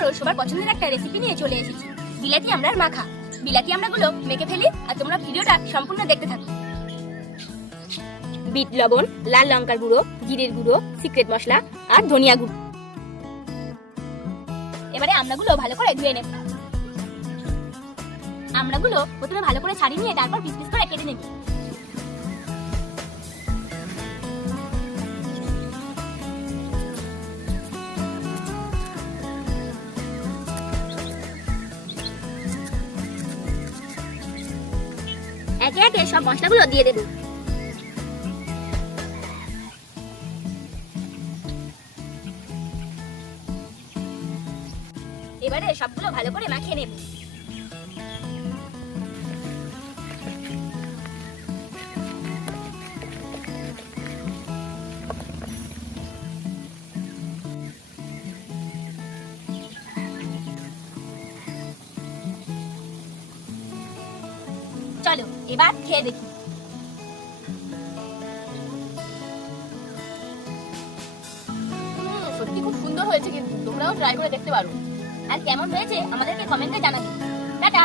আবারও সবার পছন্দের একটা রেসিপি নিয়ে চলে এসেছি, বিলাতি আমড়ার মাখা। বিলাতি আমড়াগুলো মেখে ফেলি আর তোমরা ভিডিওটা সম্পূর্ণ দেখতে থাকো। বিট লবণ, লাল লঙ্কার গুঁড়ো, জিরের গুঁড়ো, সিক্রেট মশলা আর ধনিয়া গুঁড়ো। এবারে আমড়াগুলো ভালো করে ধুয়ে নেব। আমড়াগুলো প্রথমে ভালো করে ছাড়িয়ে নিয়ে তারপর পিস পিস করে কেটে নেব। একে একে সব মশলাগুলো দিয়ে দেব। এবারে সবগুলো ভালো করে মাখিয়ে নেব। চলো এবার খেয়ে দেখি। সত্যি খুব সুন্দর হয়েছে, কিন্তু তোমরাও ট্রাই করে দেখতে পারো। আর কেমন হয়েছে আমাদেরকে কমেন্টে জানাবে। টাটা।